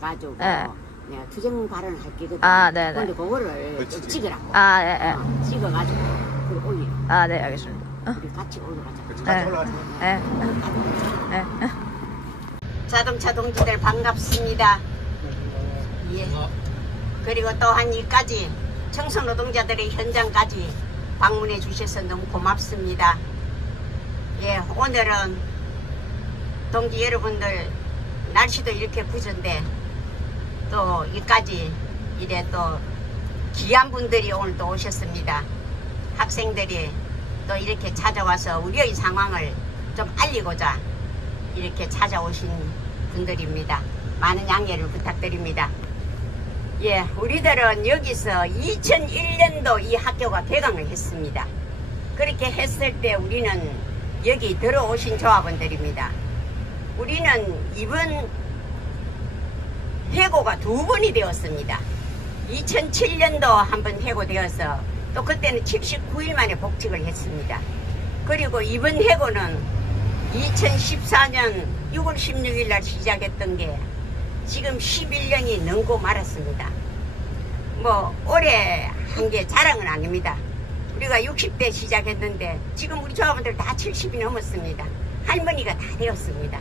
와가지고 네. 내가 투쟁 발언을 할 게거든. 아, 네네. 근데 그거를 찍으라고. 아, 예, 예. 찍어가지고 그걸 올리라. 아, 네, 알겠습니다. 우리 같이 올라가자. 네. 네. 네. 자동차 동지들 반갑습니다. 예. 그리고 또한 이까지 청소 노동자들의 현장까지 방문해 주셔서 너무 고맙습니다. 예, 오늘은 동지 여러분들 날씨도 이렇게 구전데 또 이까지 이래 또 귀한 분들이 오늘 또 오셨습니다. 학생들이 또 이렇게 찾아와서 우리의 상황을 좀 알리고자 이렇게 찾아오신 분들입니다. 많은 양해를 부탁드립니다. 예, 우리들은 여기서 2001년도 이 학교가 개강을 했습니다. 그렇게 했을 때 우리는 여기 들어오신 조합원들입니다. 우리는 이번 해고가 2번이 되었습니다. 2007년도 한 번 해고되어서 또 그때는 79일 만에 복직을 했습니다. 그리고 이번 해고는 2014년 6월 16일 날 시작했던 게 지금 11년이 넘고 말았습니다. 뭐 올해 한 게 자랑은 아닙니다. 우리가 60대 시작했는데 지금 우리 조합원들 다 70이 넘었습니다. 할머니가 다 되었습니다.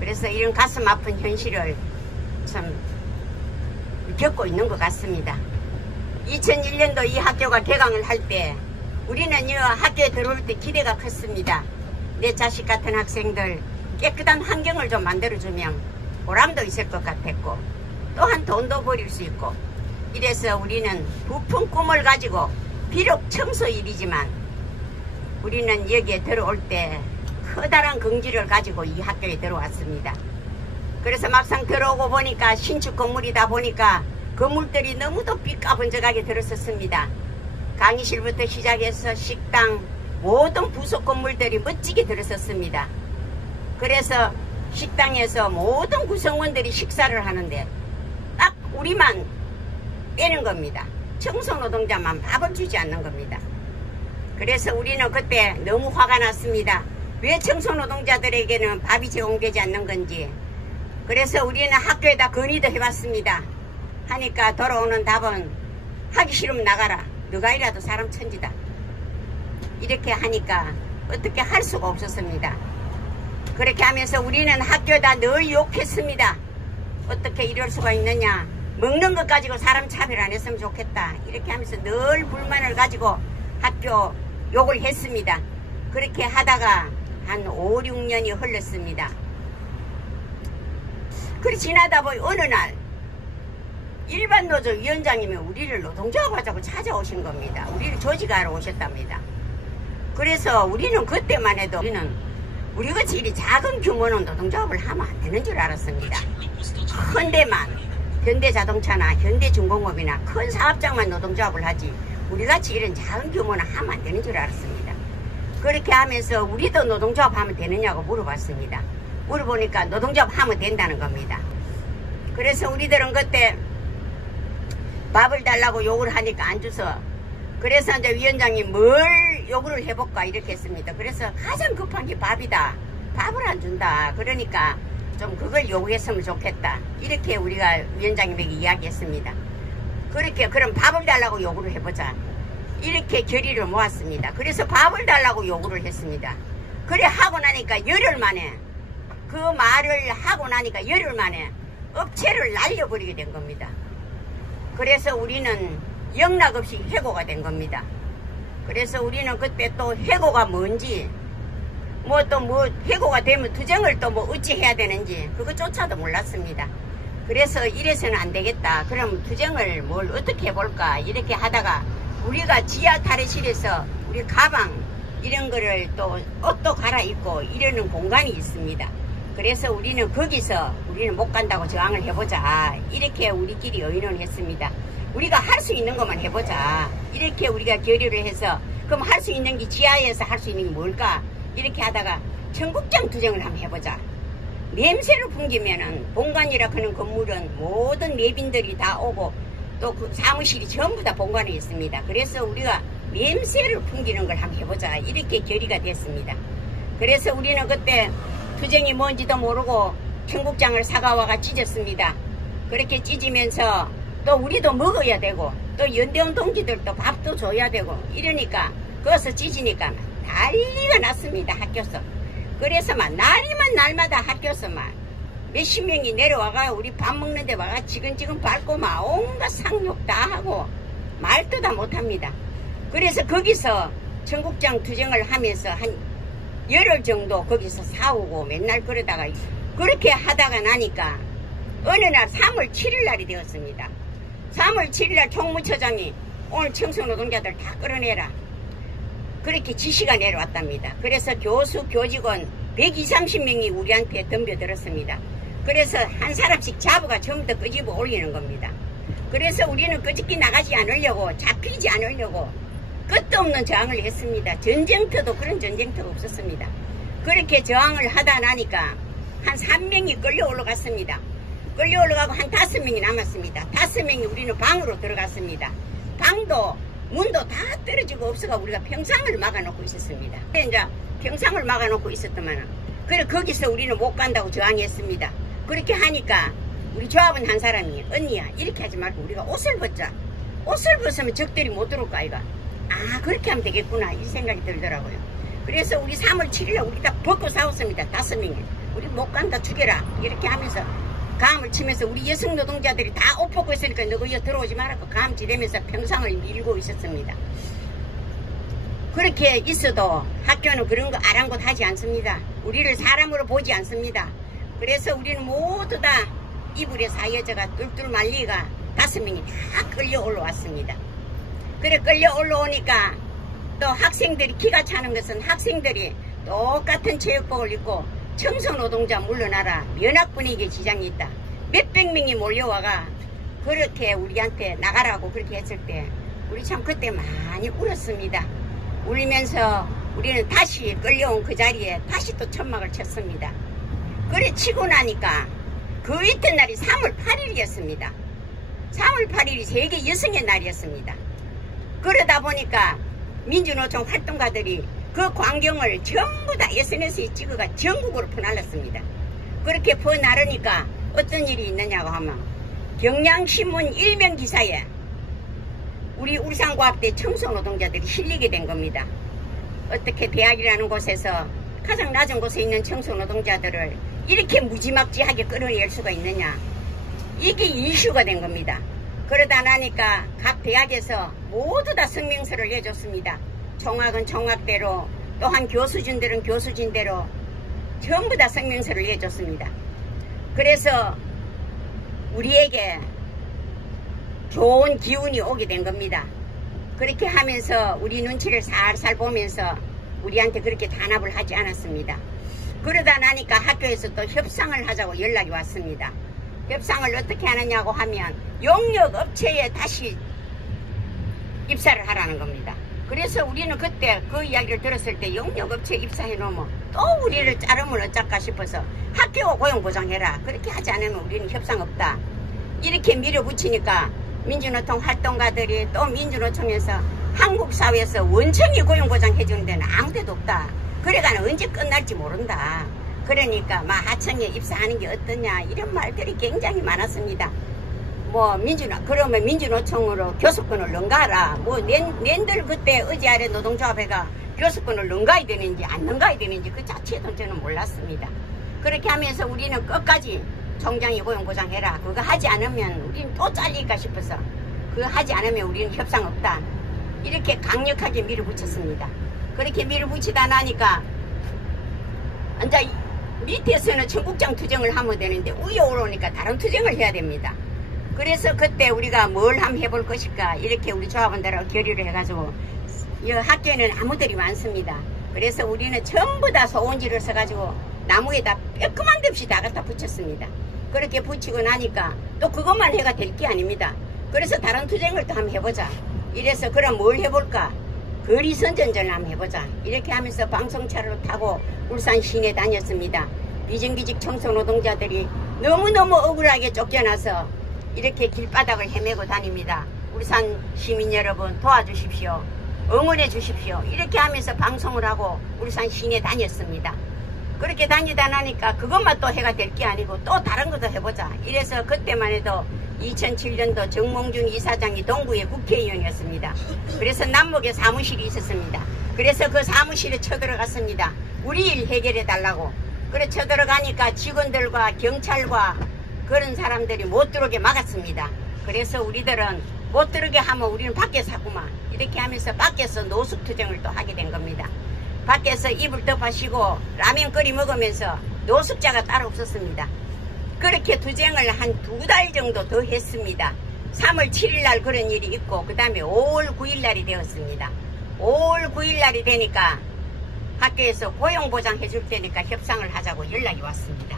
그래서 이런 가슴 아픈 현실을 참 겪고 있는 것 같습니다. 2001년도 이 학교가 개강을 할 때 우리는 이 학교에 들어올 때 기대가 컸습니다. 내 자식 같은 학생들 깨끗한 환경을 좀 만들어주면 보람도 있을 것 같았고 또한 돈도 벌일 수 있고 이래서 우리는 부푼 꿈을 가지고 비록 청소일이지만 우리는 여기에 들어올 때 커다란 긍지를 가지고 이 학교에 들어왔습니다. 그래서 막상 들어오고 보니까 신축 건물이다 보니까 건물들이 너무도 삐까번쩍하게 들었었습니다. 강의실부터 시작해서 식당 모든 부속 건물들이 멋지게 들었었습니다. 그래서 식당에서 모든 구성원들이 식사를 하는데 딱 우리만 빼는 겁니다. 청소노동자만 밥을 주지 않는 겁니다. 그래서 우리는 그때 너무 화가 났습니다. 왜 청소노동자들에게는 밥이 제공되지 않는 건지. 그래서 우리는 학교에다 건의도 해봤습니다. 하니까 돌아오는 답은 하기 싫으면 나가라. 너가 이라도 사람 천지다. 이렇게 하니까 어떻게 할 수가 없었습니다. 그렇게 하면서 우리는 학교에다 늘 욕했습니다. 어떻게 이럴 수가 있느냐. 먹는 것 가지고 사람 차별 안 했으면 좋겠다. 이렇게 하면서 늘 불만을 가지고 학교 욕을 했습니다. 그렇게 하다가 한 5, 6년이 흘렀습니다. 그리 지나다 보니 어느 날 일반 노조 위원장님이 우리를 노동조합 하자고 찾아오신 겁니다. 우리를 조직하러 오셨답니다. 그래서 우리는 그때만 해도 우리같이 이리 작은 규모는 노동조합을 하면 안 되는 줄 알았습니다. 큰 데만 현대자동차나 현대중공업이나 큰 사업장만 노동조합을 하지 우리같이 이런 작은 규모는 하면 안 되는 줄 알았습니다. 그렇게 하면서 우리도 노동조합 하면 되느냐고 물어봤습니다. 물어보니까 노동조합 하면 된다는 겁니다. 그래서 우리들은 그때 밥을 달라고 요구를 하니까 안 줘서 그래서 이제 위원장이 뭘 요구를 해볼까 이렇게 했습니다. 그래서 가장 급한 게 밥이다. 밥을 안 준다. 그러니까 좀 그걸 요구했으면 좋겠다. 이렇게 우리가 위원장님에게 이야기했습니다. 그렇게 그럼 밥을 달라고 요구를 해보자. 이렇게 결의를 모았습니다. 그래서 밥을 달라고 요구를 했습니다. 그래 하고 나니까 열흘 만에 그 말을 하고 나니까 열흘 만에 업체를 날려버리게 된 겁니다. 그래서 우리는 영락없이 해고가 된 겁니다. 그래서 우리는 그때 또 해고가 뭔지 뭐 해고가 되면 투쟁을 또 뭐 어찌 해야 되는지 그것조차도 몰랐습니다. 그래서 이래서는 안 되겠다. 그럼 투쟁을 뭘 어떻게 해볼까 이렇게 하다가 우리가 지하 탈의실에서 우리 가방 이런 거를 또 옷도 갈아입고 이러는 공간이 있습니다. 그래서 우리는 거기서 우리는 못 간다고 저항을 해보자. 이렇게 우리끼리 의논했습니다. 우리가 할 수 있는 것만 해보자. 이렇게 우리가 결의를 해서 그럼 할 수 있는 게 지하에서 할 수 있는 게 뭘까? 이렇게 하다가 청국장 투쟁을 한번 해보자. 냄새를 풍기면은 본관이라 하는 건물은 모든 내빈들이 다 오고 또 그 사무실이 전부 다 본관에 있습니다. 그래서 우리가 냄새를 풍기는 걸 한번 해보자. 이렇게 결의가 됐습니다. 그래서 우리는 그때 투쟁이 뭔지도 모르고 청국장을 사가와가 찢었습니다. 그렇게 찢으면서 또 우리도 먹어야 되고 또 연대원 동지들도 밥도 줘야 되고 이러니까 거기서 찢으니까 난리가 났습니다. 학교에서. 그래서 막 날이면 날마다 학교에서 막 몇십 명이 내려와가 우리 밥 먹는데 와가 지근지근 밟고 막 온갖 상욕 다 하고 말도 다 못합니다. 그래서 거기서 청국장 투쟁을 하면서 한 열흘 정도 거기서 사오고 맨날 그러다가 그렇게 하다가 나니까 어느 날 3월 7일 날이 되었습니다. 3월 7일 날 총무처장이 오늘 청소노동자들 다 끌어내라. 그렇게 지시가 내려왔답니다. 그래서 교수, 교직원 120, 30명이 우리한테 덤벼들었습니다. 그래서 한 사람씩 잡아가 전부 다 끄집어 올리는 겁니다. 그래서 우리는 끄집기 나가지 않으려고 잡히지 않으려고 끝도 없는 저항을 했습니다. 전쟁터도 그런 전쟁터가 없었습니다. 그렇게 저항을 하다 나니까 한 3명이 끌려 올라갔습니다. 끌려 올라가고 한 5명이 남았습니다. 5명이 우리는 방으로 들어갔습니다. 방도 문도 다 떨어지고 없어가 우리가 평상을 막아놓고 있었습니다. 이제 평상을 막아놓고 있었더만 그래 거기서 우리는 못 간다고 저항했습니다. 그렇게 하니까 우리 조합원 한 사람이 언니야 이렇게 하지 말고 우리가 옷을 벗자. 옷을 벗으면 적들이 못 들어올 거 아이가. 아 그렇게 하면 되겠구나 이 생각이 들더라고요. 그래서 우리 3월 7일에 우리 다 벗고 싸웠습니다. 5명이. 우리 못 간다 죽여라 이렇게 하면서 가음을 치면서 우리 여성 노동자들이 다 옷 벗고 있으니까 너가 여기 들어오지 말라고 가음 지대면서 평상을 밀고 있었습니다. 그렇게 있어도 학교는 그런 거 아랑곳하지 않습니다. 우리를 사람으로 보지 않습니다. 그래서 우리는 모두 다 이불에 사여져가 뚫뚫 말리가 5명이 다 끌려 올라왔습니다. 그래 끌려 올라오니까 또 학생들이 기가 차는 것은 학생들이 똑같은 체육복을 입고 청소노동자 물러나라 면학 분위기의 지장이 있다. 몇백 명이 몰려와가 그렇게 우리한테 나가라고 그렇게 했을 때 우리 참 그때 많이 울었습니다. 울면서 우리는 다시 끌려온 그 자리에 다시 또 천막을 쳤습니다. 그래 치고 나니까 그 이튿날이 3월 8일이었습니다. 3월 8일이 세계 여성의 날이었습니다. 그러다 보니까 민주노총 활동가들이 그 광경을 전부 다 SNS에 찍어가 전국으로 퍼날랐습니다. 그렇게 퍼나르니까 어떤 일이 있느냐고 하면 경향신문 일면 기사에 우리 울산과학대 청소노동자들이 실리게 된 겁니다. 어떻게 대학이라는 곳에서 가장 낮은 곳에 있는 청소노동자들을 이렇게 무지막지하게 끌어낼 수가 있느냐. 이게 이슈가 된 겁니다. 그러다 나니까 각 대학에서 모두 다 성명서를 내줬습니다. 총학은 총학대로 또한 교수진들은 교수진대로 전부 다 성명서를 내줬습니다. 그래서 우리에게 좋은 기운이 오게 된 겁니다. 그렇게 하면서 우리 눈치를 살살 보면서 우리한테 그렇게 단합을 하지 않았습니다. 그러다 나니까 학교에서 또 협상을 하자고 연락이 왔습니다. 협상을 어떻게 하느냐고 하면 용역업체에 다시 입사를 하라는 겁니다. 그래서 우리는 그때 그 이야기를 들었을 때 용역업체에 입사해 놓으면 또 우리를 자르면 어쩔까 싶어서 학교 고용보장해라. 그렇게 하지 않으면 우리는 협상 없다. 이렇게 밀어붙이니까 민주노총 활동가들이 또 민주노총에서 한국 사회에서 원청이 고용보장해주는 데는 아무 데도 없다. 그래가는 언제 끝날지 모른다. 그러니까 하청에 입사하는 게 어떠냐 이런 말들이 굉장히 많았습니다. 그러면 민주노총으로 교수권을 넘가라. 낸들 그때 의지아래 노동조합회가 교수권을 넘가야 되는지 안 넘가야 되는지 그 자체도 저는 몰랐습니다. 그렇게 하면서 우리는 끝까지 총장이 고용보장해라. 그거 하지 않으면 우리는 또 잘릴까 싶어서 그거 하지 않으면 우리는 협상 없다. 이렇게 강력하게 밀어붙였습니다. 그렇게 밀어붙이다 나니까 이제 밑에서는 청국장 투쟁을 하면 되는데 위에 올라오니까 다른 투쟁을 해야 됩니다. 그래서 그때 우리가 뭘 한번 해볼 것일까 이렇게 우리 조합원들하고 결의를 해가지고 이 학교에는 나무들이 많습니다. 그래서 우리는 전부 다 소원지를 써가지고 나무에다 빼끔한 데 없이 다 갖다 붙였습니다. 그렇게 붙이고 나니까 또 그것만 해가 될 게 아닙니다. 그래서 다른 투쟁을 또 한번 해보자. 이래서 그럼 뭘 해볼까? 거리선전전을 한번 해보자. 이렇게 하면서 방송차를 타고 울산 시내 다녔습니다. 비정규직 청소노동자들이 너무너무 억울하게 쫓겨나서 이렇게 길바닥을 헤매고 다닙니다. 울산 시민 여러분 도와주십시오. 응원해 주십시오. 이렇게 하면서 방송을 하고 울산 시내 다녔습니다. 그렇게 다니다 나니까 그것만 또 해가 될 게 아니고 또 다른 것도 해보자. 이래서 그때만 해도 2007년도 정몽준 이사장이 동구의 국회의원이었습니다. 그래서 남목에 사무실이 있었습니다. 그래서 그 사무실에 쳐들어갔습니다. 우리 일 해결해 달라고. 그래 쳐들어가니까 직원들과 경찰과 그런 사람들이 못 들어오게 막았습니다. 그래서 우리들은 못 들어오게 하면 우리는 밖에서 하구만. 이렇게 하면서 밖에서 노숙투쟁을 또 하게 된 겁니다. 밖에서 이불 덮어시고 라면 끓여 먹으면서 노숙자가 따로 없었습니다. 그렇게 투쟁을 한 2달 정도 더 했습니다. 3월 7일 날 그런 일이 있고 그 다음에 5월 9일 날이 되었습니다. 5월 9일 날이 되니까 학교에서 고용보장 해줄 테니까 협상을 하자고 연락이 왔습니다.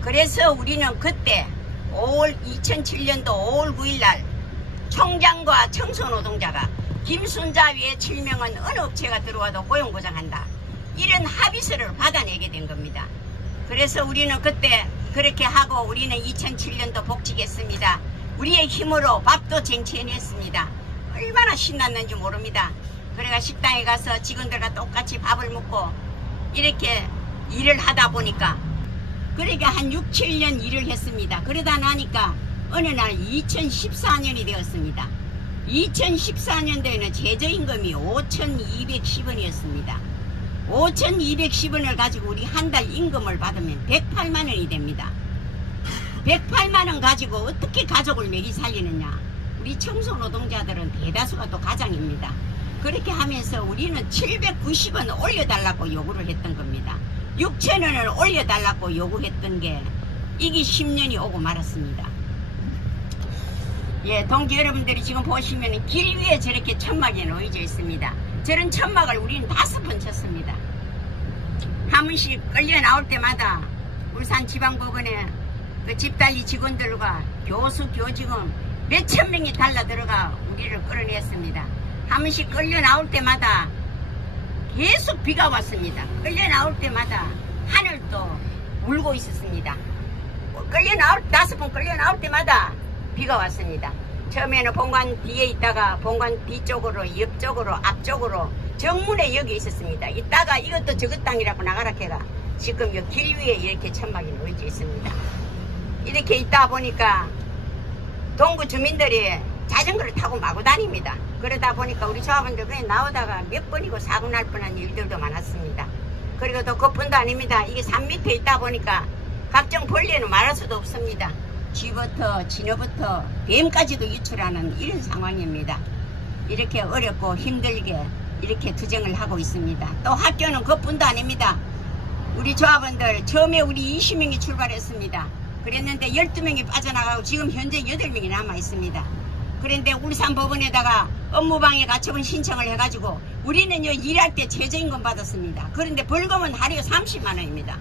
그래서 우리는 그때 2007년도 5월 9일 날 총장과 청소노동자가 김순자 외에 7명은 어느 업체가 들어와도 고용보장한다. 이런 합의서를 받아내게 된 겁니다. 그래서 우리는 그때 그렇게 하고 우리는 2007년도 복직했습니다. 우리의 힘으로 밥도 쟁취해냈습니다. 얼마나 신났는지 모릅니다. 그래가 식당에 가서 직원들과 똑같이 밥을 먹고 이렇게 일을 하다 보니까 그러니까 한 6, 7년 일을 했습니다. 그러다 나니까 어느 날 2014년이 되었습니다. 2014년도에는 최저임금이 5,210원이었습니다. 5,210원을 가지고 우리 한 달 임금을 받으면 108만 원이 됩니다. 108만 원 가지고 어떻게 가족을 먹이 살리느냐. 우리 청소노동자들은 대다수가 또 가장입니다. 그렇게 하면서 우리는 790원 올려달라고 요구를 했던 겁니다. 6,000원을 올려달라고 요구했던 게 이게 10년이 오고 말았습니다. 예, 동지 여러분들이 지금 보시면 길 위에 저렇게 천막이 놓여져 있습니다. 저런 천막을 우리는 5번 쳤습니다. 한 번씩 끌려 나올 때마다 울산 지방법원에 그 집달리 직원들과 교수, 교직원 몇천 명이 달라 들어가 우리를 끌어냈습니다. 한 번씩 끌려 나올 때마다 계속 비가 왔습니다. 끌려 나올 때마다 하늘도 울고 있었습니다. 끌려 나올 5번 끌려 나올 때마다 비가 왔습니다. 처음에는 본관 뒤에 있다가 본관 뒤쪽으로, 옆쪽으로, 앞쪽으로 정문에 여기 있었습니다. 이따가 이것도 저것 땅이라고 나가라 해가 지금 이 길 위에 이렇게 천막이 놓여져 있습니다. 이렇게 있다 보니까 동구 주민들이 자전거를 타고 마구 다닙니다. 그러다 보니까 우리 조합원들 그냥 나오다가 몇 번이고 사고 날 뻔한 일들도 많았습니다. 그리고 또 그뿐도 아닙니다. 이게 산 밑에 있다 보니까 각종 벌레는 말할 수도 없습니다. 쥐부터 진어부터 뱀까지도 유출하는 이런 상황입니다. 이렇게 어렵고 힘들게 이렇게 투쟁을 하고 있습니다. 또 학교는 그뿐도 아닙니다. 우리 조합원들 처음에 우리 20명이 출발했습니다. 그랬는데 12명이 빠져나가고 지금 현재 8명이 남아 있습니다. 그런데 울산 법원에다가 업무방해 가처분 신청을 해가지고 우리는요 일할 때 최저임금 받았습니다. 그런데 벌금은 하루에 30만 원입니다.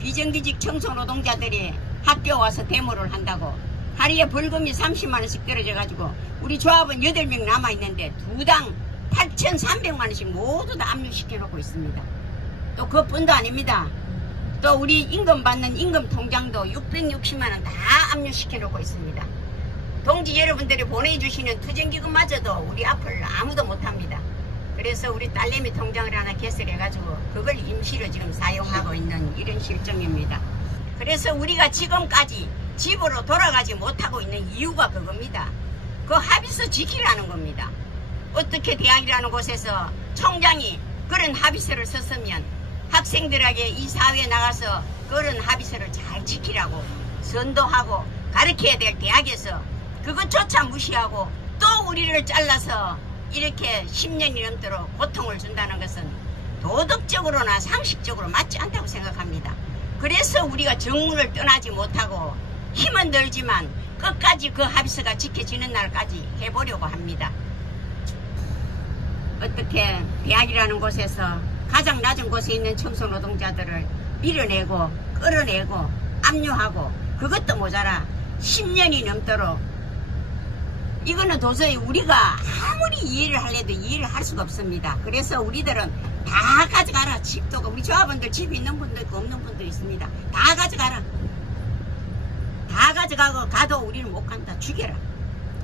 비정규직 청소노동자들이 학교 와서 데모를 한다고 하루에 벌금이 30만 원씩 떨어져가지고 우리 조합은 8명 남아있는데 두당 8,300만 원씩 모두 다 압류시켜놓고 있습니다. 또 그뿐도 아닙니다. 또 우리 임금 받는 임금 통장도 660만 원 다 압류시켜놓고 있습니다. 동지 여러분들이 보내주시는 투쟁기금마저도 우리 앞을 아무도 못합니다. 그래서 우리 딸내미 통장을 하나 개설해가지고 그걸 임시로 지금 사용하고 있는 이런 실정입니다. 그래서 우리가 지금까지 집으로 돌아가지 못하고 있는 이유가 그겁니다. 그 합의서 지키라는 겁니다. 어떻게 대학이라는 곳에서 총장이 그런 합의서를 썼으면 학생들에게 이 사회에 나가서 그런 합의서를 잘 지키라고 선도하고 가르쳐야 될 대학에서 그것조차 무시하고 또 우리를 잘라서 이렇게 10년이 넘도록 고통을 준다는 것은 도덕적으로나 상식적으로 맞지 않다고 생각합니다. 그래서 우리가 정문을 떠나지 못하고 힘은 들지만 끝까지 그 합의서가 지켜지는 날까지 해보려고 합니다. 어떻게 대학이라는 곳에서 가장 낮은 곳에 있는 청소노동자들을 밀어내고 끌어내고 압류하고 그것도 모자라 10년이 넘도록 이거는 도저히 우리가 아무리 이해를 하려도 이해를 할 수가 없습니다. 그래서 우리들은 다 가져가라. 집도 우리 조합원들 집 있는 분도 있고 없는 분도 있습니다. 다 가져가라. 다 가져가고 가도 우리는 못 간다. 죽여라.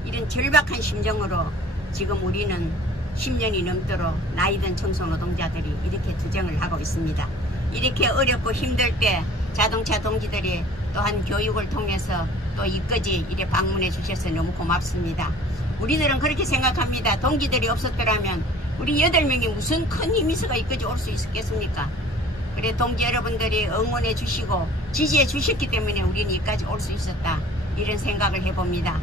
이런 절박한 심정으로 지금 우리는 10년이 넘도록 나이든 청소노동자들이 이렇게 투쟁을 하고 있습니다. 이렇게 어렵고 힘들 때 자동차 동지들이 또한 교육을 통해서 또 이까지 이렇게 방문해 주셔서 너무 고맙습니다. 우리들은 그렇게 생각합니다. 동지들이 없었더라면 우리 8명이 무슨 큰 힘이서가 이까지 올 수 있었겠습니까? 그래 동지 여러분들이 응원해 주시고 지지해 주셨기 때문에 우리는 여기까지 올 수 있었다. 이런 생각을 해봅니다.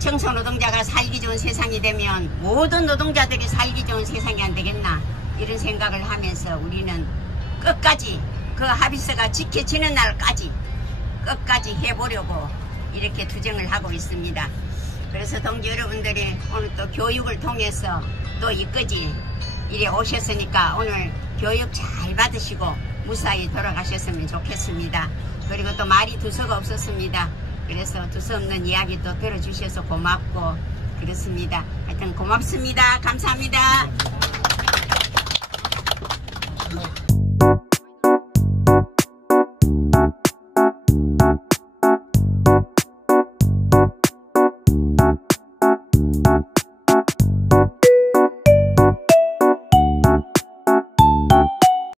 청소노동자가 살기 좋은 세상이 되면 모든 노동자들이 살기 좋은 세상이 안 되겠나 이런 생각을 하면서 우리는 끝까지 그 합의서가 지켜지는 날까지 끝까지 해보려고 이렇게 투쟁을 하고 있습니다. 그래서 동지 여러분들이 오늘 또 교육을 통해서 또 이까지 이래 오셨으니까 오늘 교육 잘 받으시고 무사히 돌아가셨으면 좋겠습니다. 그리고 또 말이 두서가 없었습니다. 그래서 두서없는 이야기 또 들어주셔서 고맙고 그렇습니다. 하여튼 고맙습니다. 감사합니다.